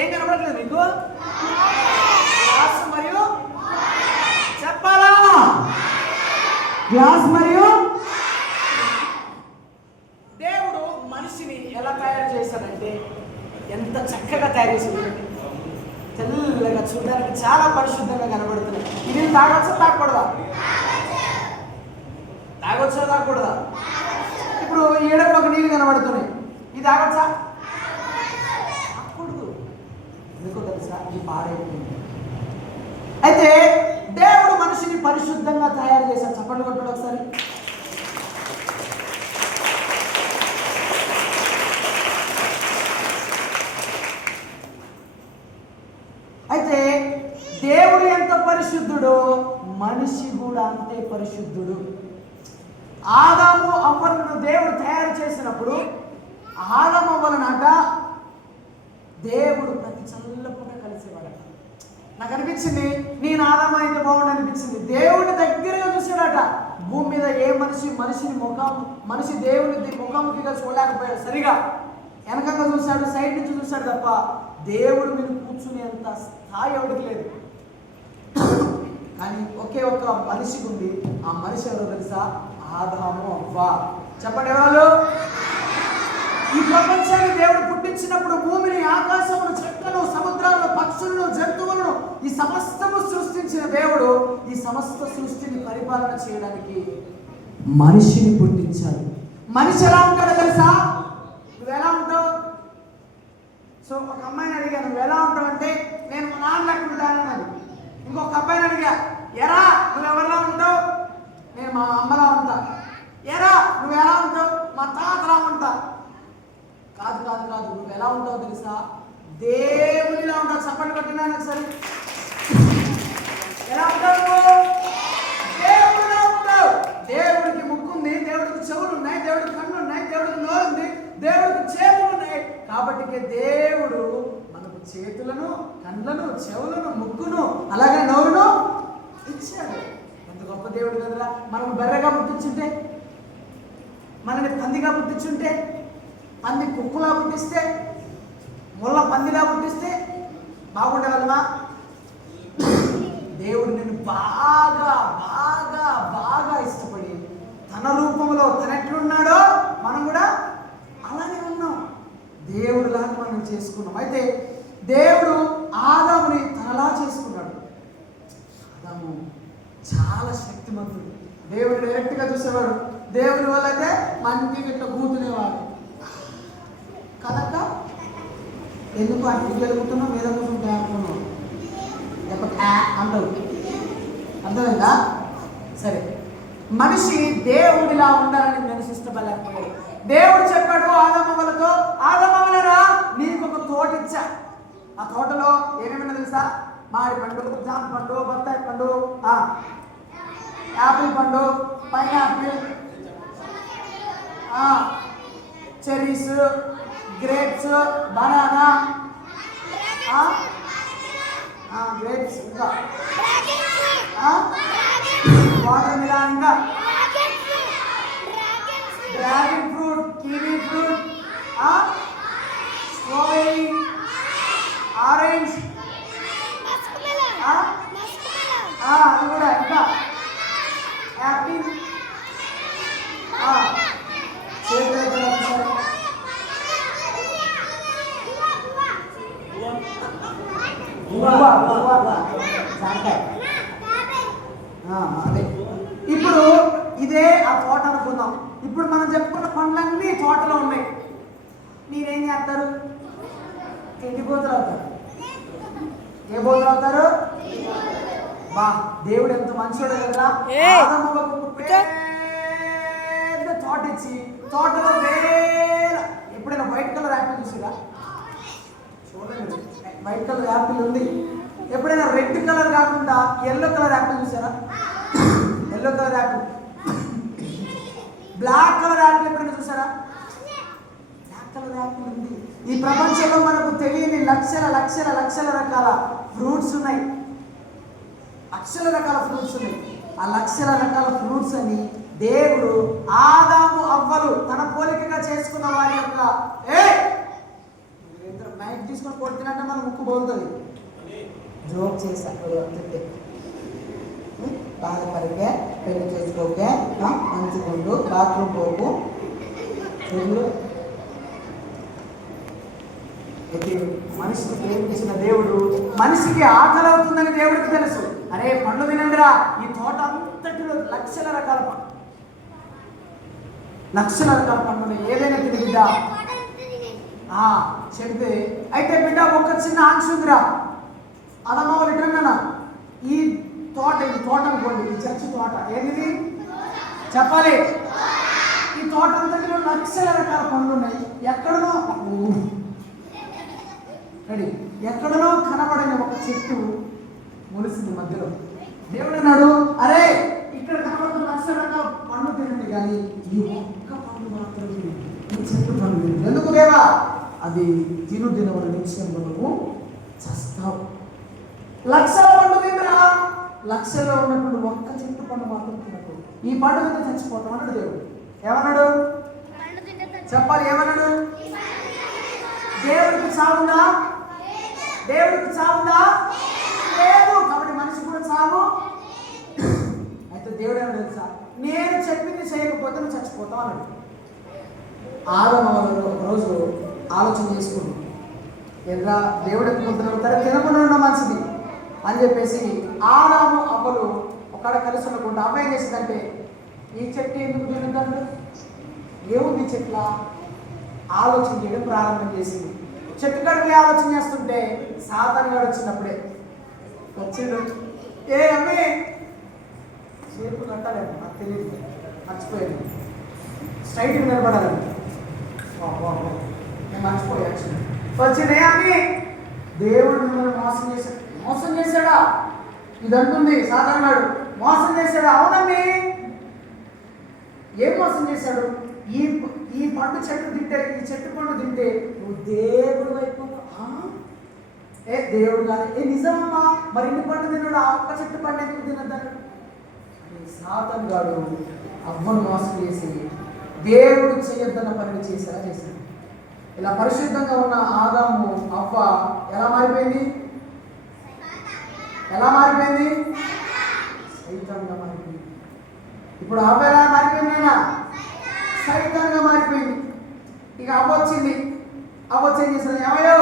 ఏం కనబడట్లేదు మీకు గ్లాస్ మరియు చెప్పాలా? గ్లాస్ మరియు దేవుడు మనిషిని ఎలా తయారు చేశాడంటే ఎంత చక్కగా తయారు చేశాడు తెల్లగా చూడడానికి చాలా పరిశుద్ధంగా కనబడుతుంది. ఇది తాగొచ్చా తాగకూడదా? తాగొచ్చా తాగకూడదా? ఇప్పుడు ఈడకు ఒక నీళ్ళు కనబడుతున్నాయి. ఇది తాగొచ్చా తాగకూడదు ఎందుకో పాడైపోయింది. అయితే దేవుడు మనిషిని పరిశుద్ధంగా తయారు చేశాడు. చప్పట్లు కొట్టాడు ఒకసారి. అయితే దేవుడు ఎంత పరిశుద్ధుడో మనిషి కూడా అంతే పరిశుద్ధుడు. ఆదాము అవ్వలను దేవుడు తయారు చేసినప్పుడు ఆదాము అవ్వలనాట దేవుడు చల్లపూట కలిసేవాడట నాకు అనిపించింది నేను ఆరామైతే అయితే బాగుండు అనిపించింది. దేవుడి దగ్గరగా చూశాడట భూమి మీద ఏ మనిషి మనిషిని ముఖం మనిషి దేవుడిని ముఖాముఖిగా చూడలేకపోయాడు సరిగా. వెనకంగా చూశాడు సైడ్ నుంచి చూశాడు తప్ప దేవుడు మీద కూర్చునేంత స్థాయి ఎవరికి లేదు. కానీ ఒకే ఒక్క మనిషికి ఉంది ఆ మనిషి ఎవరో తెలుసా? ఆదాము అవ్వ. చెప్పండి ఎవరు? ఈ ప్రపంచాన్ని దేవుడు పుట్టించినప్పుడు భూమిని ఆకాశమును చెట్లను సముద్రాలను పక్షులను జంతువులను ఈ సమస్తము సృష్టించిన దేవుడు ఈ సమస్త సృష్టిని పరిపాలన చేయడానికి మనిషిని పుట్టించాడు. మనిషి ఎలా ఉంటాడో తెలుసా? నువ్వు ఎలా ఉంటావు? సో ఒక అమ్మాయిని అడిగాను నువ్వు ఎలా ఉంటావు? అంటే నేను మా నాన్న ఉంటాను అని ఇంకొక అబ్బాయిని అడిగా ఎరా నువ్వు ఎవరిలా ఉంటావు? నేను మా అమ్మలా ఉంటా. ఎరా నువ్వు ఎలా ఉంటావు? మా తాతలా ఉంటా. కాదు కాదు కాదు. నువ్వు ఎలా ఉంటావు తెలుసా? దేవునిలా ఉంటావు. చప్పట్లు కొట్టినా ఒకసారి ఎలా ఉంటావు నువ్వు? దేవుడిలా ఉంటావు. దేవుడికి ముక్కు ఉంది దేవుడికి చెవులు ఉన్నాయి దేవుడికి కన్ను ఉన్నాయి దేవుడికి నోరు ఉంది దేవుడికి చేతులు ఉన్నాయి కాబట్టి దేవుడు మనకు చేతులను కళ్ళను చెవులను ముక్కును అలాగే నోరును ఇచ్చాడు. ఎంత గొప్ప దేవుడు కదరా. మనం బెర్రగా పుట్టించుంటే మనని పందిగా పుట్టించుంటే పంది కుక్కులా పుట్టిస్తే ముళ్ళ పందిలా పుట్టిస్తే బాగుండగలమా దేవుడు నిన్ను బాగా బాగా బాగా ఇష్టపడి తన రూపంలో తన ఎట్లున్నాడో మనం కూడా అలానే ఉన్నాం. దేవుడిలాగా మనం చేసుకున్నాం. అయితే దేవుడు ఆదాముని తనలా చేసుకున్నాడు. ఆదాము చాలా శక్తిమంతుడు. దేవుడు డైరెక్ట్గా చూసేవాడు. దేవుడి వల్ల అయితే మంచి గిట్ట కూతునేవాడు కదక్క? ఎందుకు అటు పిల్లలు మీద కూర్చుంటే తయారుకున్నావు లేకపోతే ఆ అంటావు. అర్థమైందా? సరే. మనిషి దేవుడిలా ఉండాలని మనిషి ఇష్టపడలేకపోయాడు దేవుడు చెప్పాడు ఆదమ్మలతో ఆదమ్మలరా నీకు ఒక తోట ఇచ్చా ఆ తోటలో ఏమేమి తెలుసా? మామిడి పండు జామ పండు బత్తాయి పండు యాపిల్ పండు pineapple cherries grapes banana. Grapes ఇంకా. వాటర్ మిలాన్ ఇంకా. Dragon fruit kiwi fruit. Strawberry orange. అది కూడా ఇంకా యాపిల్ చేతులు ఎత్తండి ఒకసారి. గువ్వ, గువ్వ, జాంకాయ. ఆ, అదే ఇప్పుడు ఇదే ఆ తోట అనుకుందాం. ఇప్పుడు మనం చెప్పుకున్న పండ్లన్నీ తోటలో ఉన్నాయి. మీరేం చేస్తారు? తిండి పోతులు అవుతారు? ఏ పోతులు అవుతారు? బా దేవుడు ఎంత మంచోడు కదా పెద్ద తోట ఇచ్చి తోటలో వేల ఎప్పుడైనా వైట్ కలర్ యాపిల్ చూసిరా? చూడండి వైట్ కలర్ యాపిల్ ఉంది. ఎప్పుడైనా రెడ్ కలర్ కాకుండా ఎల్లో కలర్ యాపిల్ చూసారా? Yellow colour apple. Black colour apple ఎప్పుడైనా చూసారా? బ్లాక్ కలర్ యాపిల్ ఉంది. ఈ ప్రపంచంలో మనకు తెలియని లక్షల లక్షల లక్షల రకాల ఫ్రూట్స్ ఉన్నాయి. లక్షల రకాల ఫ్రూట్స్ ఉన్నాయి. ఆ లక్షల రకాల ఫ్రూట్స్ అని దేవుడు ఆదా అవ్వలు తన పోలికగా చేసుకున్న వారి యొక్క ఏ ఇద్దరు మైక్ తీసుకొని కొడుతున్నట్టే మనం బోలుతుంది జోక్ చేశాడు అంతే బాధపడితే పెళ్ళి చేసుకోకే ఆ, మంచిగుండు బాత్రూమ్ పోకు. అయితే మనిషిని ప్రేమించిన దేవుడు మనిషికి ఆకలి అవుతుందని దేవుడికి తెలుసు. అరే పండ్లు తినండిరా. ఈ తోట అంతటిలో లక్షల రకాల పండ్లు. లక్షల రకాల పండ్లు ఏదైనా తిని చెప్తే ఆ, అయితే బిడ్డ ఒక చిన్న ఆంక్ష ఉందిరా. అదమ్మ వాళ్ళు ఈ తోట ఈ తోట అనుకోండి ఈ చర్చి తోట. ఏది చెప్పాలి. ఈ తోట అంతటిలో లక్షల రకాల పండ్లు ఉన్నాయి. ఎక్కడనో రెడీ. ఎక్కడనో కనబడని ఒక చెట్టు ములిసింది మధ్యలో. దేవుడు అన్నాడు అరే ఇక్కడ కనబడుతున్న లక్షల రకాల పండ్లు తినండి కానీ ఈ ఒక్క పండు మాత్రం తినండి. ఈ చెట్టు పండు తినండి. ఎందుకు దేవా అది తిను దినవల నిమిషంలో నువ్వు చస్తావు. లక్షల పండు తినరా లక్షల్లో ఉన్నప్పుడు ఒక్క చెట్టు పండు మాత్రం తినకు. ఈ పండు తింటే చచ్చిపోతాం అన్నాడు దేవుడు. ఏమన్నాడు? చెప్పాలి ఏమన్నాడు? దేవుడికి చావుందా? దేవుడికి చావుందా? లేదు. కాబట్టి మనిషి కూడా చావు. అయితే దేవుడు ఏమన్నా తెలుసా? నేను చెప్పింది చేయకపోతే నువ్వు చచ్చిపోతావు అన్నాడు. ఆరో ఒక రోజు ఆలోచన చేసుకుంది ఎర్రా దేవుడు ఎత్తుకుంటున్నారు తన తినకుండా ఉండడం మంచిది అని చెప్పేసి ఆదాము అవ్వలు ఒకడ కలిసి ఉండకుండా అమ్మాయి ఏం చేసిందంటే ఈ చెట్టు ఎందుకు తిరుగుతాడు ఏముంది చెట్ల? ఆలోచన చేయడం ప్రారంభం చేసింది. చెట్టు కడుపులే ఆలోచన చేస్తుంటే సాతాన్ గారు వచ్చినప్పుడే వచ్చిండు. ఏ అమ్మే చేరుకు కట్టాలండి నాకు తెలియదు మర్చిపోయాను. స్ట్రైట్గా నిలబడాలండి మర్చిపోయాచ్చు వచ్చినయాన్ని దేవుడు మిమ్మల్ని మోసం చేశాడు. మోసం చేశాడా? ఇది అంటుంది సాధారణాడు మోసం చేశాడా? అవునమ్మి ఏం మోసం చేశాడు? ఈ ఈ పండు చెట్టు తింటే ఈ చెట్టు పండు తింటే నువ్వు దేవుడు వైపు ఆ? ఏ దేవుడు కాదు. ఏ నిజమమ్మా? మరి ఇన్ని పండు తిన్నాడు? ఆ ఒక్క చెట్టు పండు ఎందుకు తినద్దాడు సాతం గాడు అవ్వను మోసం చేసి దేవుడు చేయొద్దన్న పనులు చేసేలా చేశాడు. ఇలా పరిశుద్ధంగా ఉన్న ఆదాము అవ్వ ఎలా మారిపోయింది? ఎలా మారిపోయింది? సైతంగా మారిపోయింది. ఇప్పుడు అవ్వ ఎలా మారిపోయింది సైతంగా మారిపోయింది. ఇక అవ్వ వచ్చింది. అవ్వ వచ్చి ఏం చేసింది ఏమయ్యో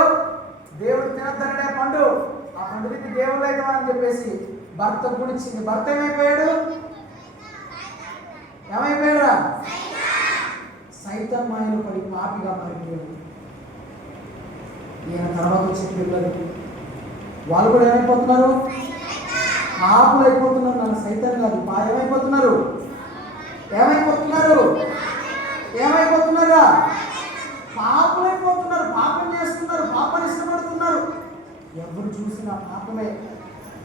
దేవుడు తినద్దనడే పండు. ఆ పండు తిని దేవుడు అయితే అని చెప్పేసి భర్త గుడిచింది. భర్త ఏమైపోయాడు? ఏమైపోయాడు సైతం మాయలు పడి పాపిగా మారిపోయాడు. ఈయన తర్వాత వచ్చిన పిల్లలు వాళ్ళు కూడా ఏమైపోతున్నారు? పాపులు అయిపోతున్నారు నన్ను సైతం కాదు ఏమైపోతున్నారు ఏమైపోతున్నారు? ఏమైపోతున్నారా? పాపలు అయిపోతున్నారు పాపం చేస్తున్నారు. పాపం ఇష్టపడుతున్నారు. ఎవరు చూసినా పాపమే.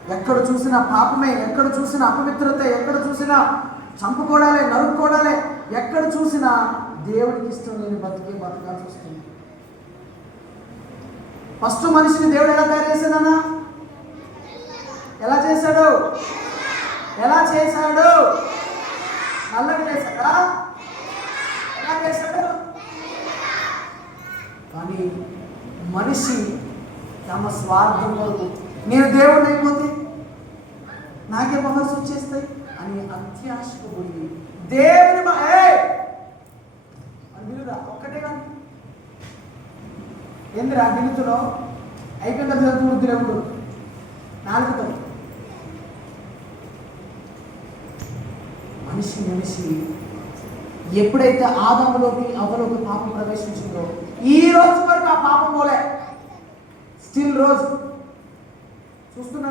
ఎక్కడ చూసినా పాపమే. ఎక్కడ చూసినా అపవిత్రత. ఎక్కడ చూసినా చంపుకోవడాలే నరుక్కోవడాలే. ఎక్కడ చూసినా దేవుడికి ఇష్టం లేని బతికే బతకాల్సి వస్తుంది. ఫస్ట్ మనిషిని దేవుడు ఎలా తయారు చేశాడన్నా? ఎలా చేశాడు? ఎలా చేశాడు? నల్లగా చేశాడా? ఎలా చేశాడు? కానీ మనిషి తమ స్వార్థం కొరకు నేను దేవుడిని అయిపోతే నాకే పవర్స్ వచ్చేస్తాయి అని అత్యాశకు పోయి దేవుని ఏయ్! అని పిలువురా, ఒక్కటే కానీ ఏందిరా గిన్నెతులో అయిపోయిన తర్వాత వృద్ధులెప్పుడు నాలుగుతో. మనిషి మనిషి ఎప్పుడైతే ఆదాములోకి అవలోకి పాపం ప్రవేశించిందో ఈ రోజు వరకు ఆ పాపం పోలే. స్టిల్ రోజు. చూస్తున్నా